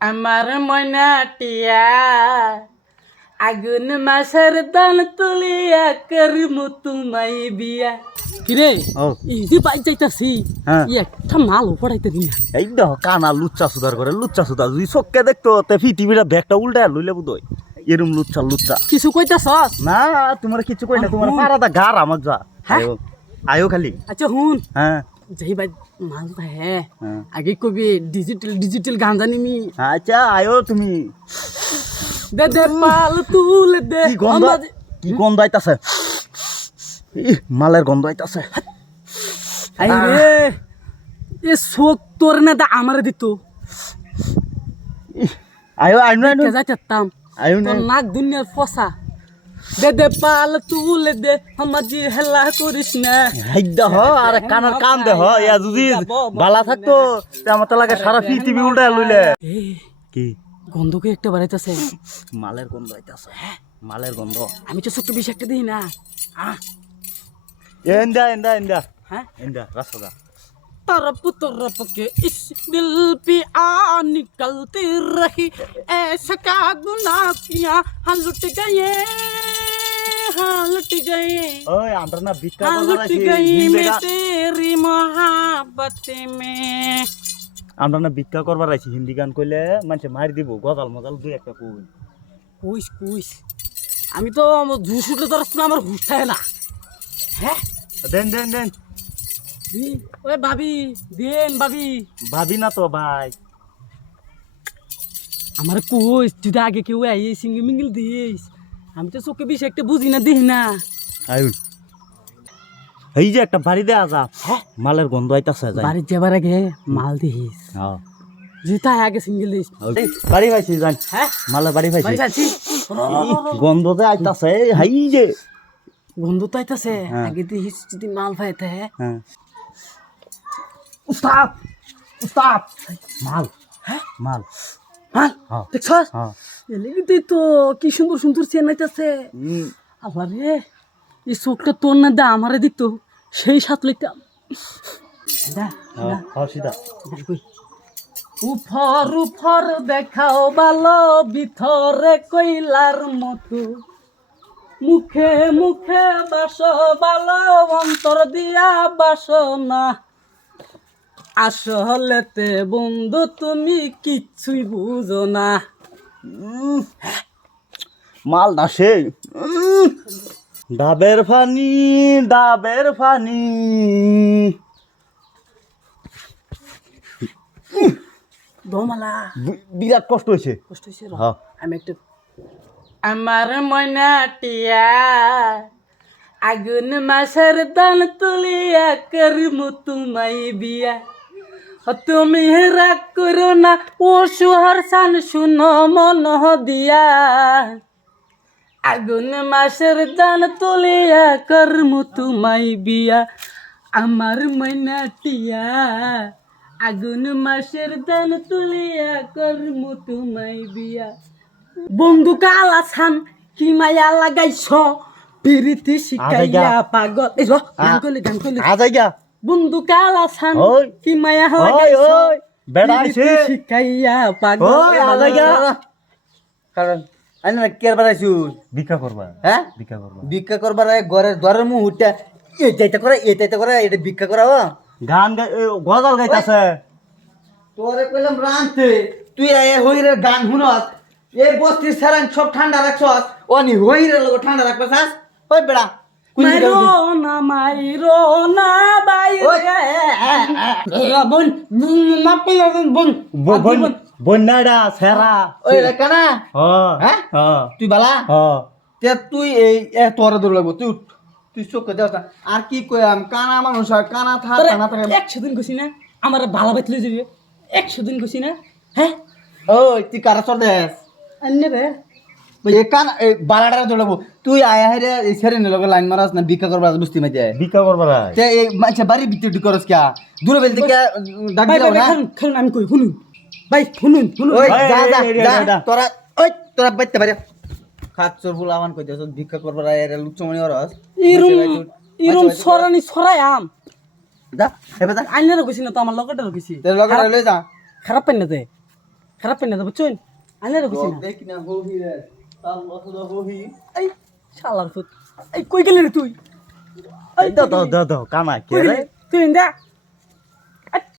আমার ময়নাটিয়া আগুন মাসের দান তুলিয়া করমু তুমাই বিয়া কিরে এই যে বাইক যাইতাছি একটা মাল পড়াইতে দিন এই দেখ কানা লুচ্চা সুদার করে লুচ্চা সুদা যদি চোখকে দেখতো তে পৃথিবীটা ব্যাগটা উল্টা লইলে বুঝই এরম লুচ্চা লুচ্চা কিছু কইতাছস না তোমার কিছু কই না তোমার পারাটা গার আমার যা আয়ো আয়ো খালি আচ্ছা হুন হ্যাঁ যেই বাই মাল হ্যাঁ আগে কবি ডিজিটাল গান জানি মি আচ্ছা আয়ো তুমি দে দে পাল তুল দে কি গন্ধ আইতাছে মালের গন্ধ আইতাছে আরে এ শোক তোর না দা আমারে দিত আয়ো আইনো আইনো যাইতাম আয়ো না তোর নাক দুনিয়ার ফসা দে দে পাল তুল দে আমাজি হেলা করিস না হাইদা হ আর কানার কান দে হ ইয়া যদি বালা থাকতো তে আমার তো লাগে সারা পৃথিবী উল্টা লইলে কি গন্ধ কি একটা বাড়াইতেছে মালের গন্ধ আইতাছে মালের গন্ধ আমি তো ছোট্ট বেশি একটা দিই না এন্ডা এন্ডা এন্ডা হ্যাঁ এন্ডা রাসগা तरफ के इस दिल पे आ निकलती रही ऐसा क्या गुनाह किया हाँ लुट गए ওই আমরা না ভিক্ষা हाँ করবার लुट আইছি गई मैं হিন্দেগা तेरी मोहब्बत में আমরা না ভিক্ষা করবার আইছি হিন্দি গান কইলে মানুষে মার দিব গজাল মজাল দুই একটা কই কুইস আমি তো জুস উঠলে তো আমার হুশ থাকে না হ্যাঁ দেন দেন দেন ওই ভাবি দেন ভাবি ভাবি না তো ভাই আমার কুইস তুই তো আগে কেউ আই সিঙ্গি মিঙ্গল দিস আমি তো চোখে বেশি একটা বুঝি না দেখি না আইন এই যে একটা বাড়ি দেয়া যা মালের গন্ধ আইতাছে যাই বাড়ির যাবার আগে মাল দিস হ্যাঁ যেটা আগে সিঙ্গেল দিস বাড়ি পাইছি জান হ্যাঁ মালের বাড়ি বাড়ি পাইছি যাচ্ছি গন্ধ যে আইতাছে হাই যে বন্ধু তো আইতাছে হ্যাঁ। আগে দিস যদি মাল পাইতে হ্যাঁ উস্তাদ উস্তাদ মাল হ্যাঁ মাল মাল হ্যাঁ দেখছস হ্যাঁ এলেগি তুই তো কি সুন্দর সুন্দর চেন আইতাছে আল্লাহ রে এই চোখটা তোর না দা আমারে দিত সেই সাত লইতাম দা হ্যাঁ সিধা উফর উফর দেখাও ভালো ভিতরে কইলার মতো মুখে মুখে বাস ভালো অন্তর দিয়া বাস না আসলেতে বন্ধু তুমি কিচ্ছুই বুঝো না মাল না সেই ডাবের ফানি ডাবের ফানি দমালা বিরাট কষ্ট হয়েছে কষ্ট হয়েছে হ্যাঁ আমি একটা আমার ময়নাটিয়া আগুন মাসের দান তুলিয়া করমু তুমাই বিয়া তুমি রাগ করো না ও সুহার সান শুনো মন দিয়া আগুন মাসের দান তুলিয়া করমু তুমাই বিয়া আমার ময়নাটিয়া আগুন মাসের দান তুলিয়া করমু তুমাই বিয়া বন্ধু কালা ছান কি মায়া লাগাইছ পিরিতি শিকাইয়া পাগল এই গান কইলি আজাইগা বন্ধু কালা ছান ওই কি মায়া ওই লাগাইছ ওই বেড়া আইছে শিকাইয়া পাগল ওই আজাইগা কারণ আমি না কেয়ার বাড়াইছু ভিক্ষা করবা হ্যাঁ ভিক্ষা করবা ভিক্ষা করবার আগে ঘরের দ্বারের মুখ উঠটা এইটাইতে করে এটা ভিক্ষা করা গান গজাল গাইতাছে তোরে কইলাম রানতে তুই হইরে গান শুনস এই বস্তির সারান সব ঠান্ডা রাখছস অনি হইরে লোক ঠান্ডা রাখছস ওই বেড়া মাইরো না বাইরে বোন বোন বোন বন্যাডা সেরা ওই রে কানা হ্যাঁ হ্যাঁ তুই বালা হ্যাঁ তে তুই এই তোরে দৌড় লাগবো তুই চোখ দেওয়া আর কি কইম কানা মানুষ আর কানা কানা থাকে 100 দিন কইছি না আমার ভালো বাইতলে যাবি 100 দিন কইছি না হ্যাঁ ওই তুই কারা চল দেস আন্নে রে এই কানা এই বালাটা দৌড়াবো তুই আয়া হেরে এই ছেড়ে নিল লাইন মারাস না ভিক্ষা করবার বুঝতে মাঝে ভিক্ষা করবা তে এই মাঝে বাড়ি ভিতরে করস কিয়া দূরে বেল থেকে ডাক ভাই দিও না খালুন আমি কই শুনুন ভাই শুনুন ওই এই, যা যা এই, যা তোরা বাইতে পারে খাচ্চর ফুল আমান কই দেছ ভিক্ষা করবার আয়া লুচ্চমনি হরস ইরুম সরানি সরাই আম যা এবার যা আইনারও কইছি না তো আমার লগেটারও কইছি তে লগা লই যা খারাপ পাই না দে খারাপ পাই না দে বুঝছেন আইলে রাখছি না দেখ না হই রে তার মতো হই এই শালার ফুট এই কই গেলি রে তুই এই দাও দাও দাও দাও কানা কে কই রে গেলি তুই ইন্দা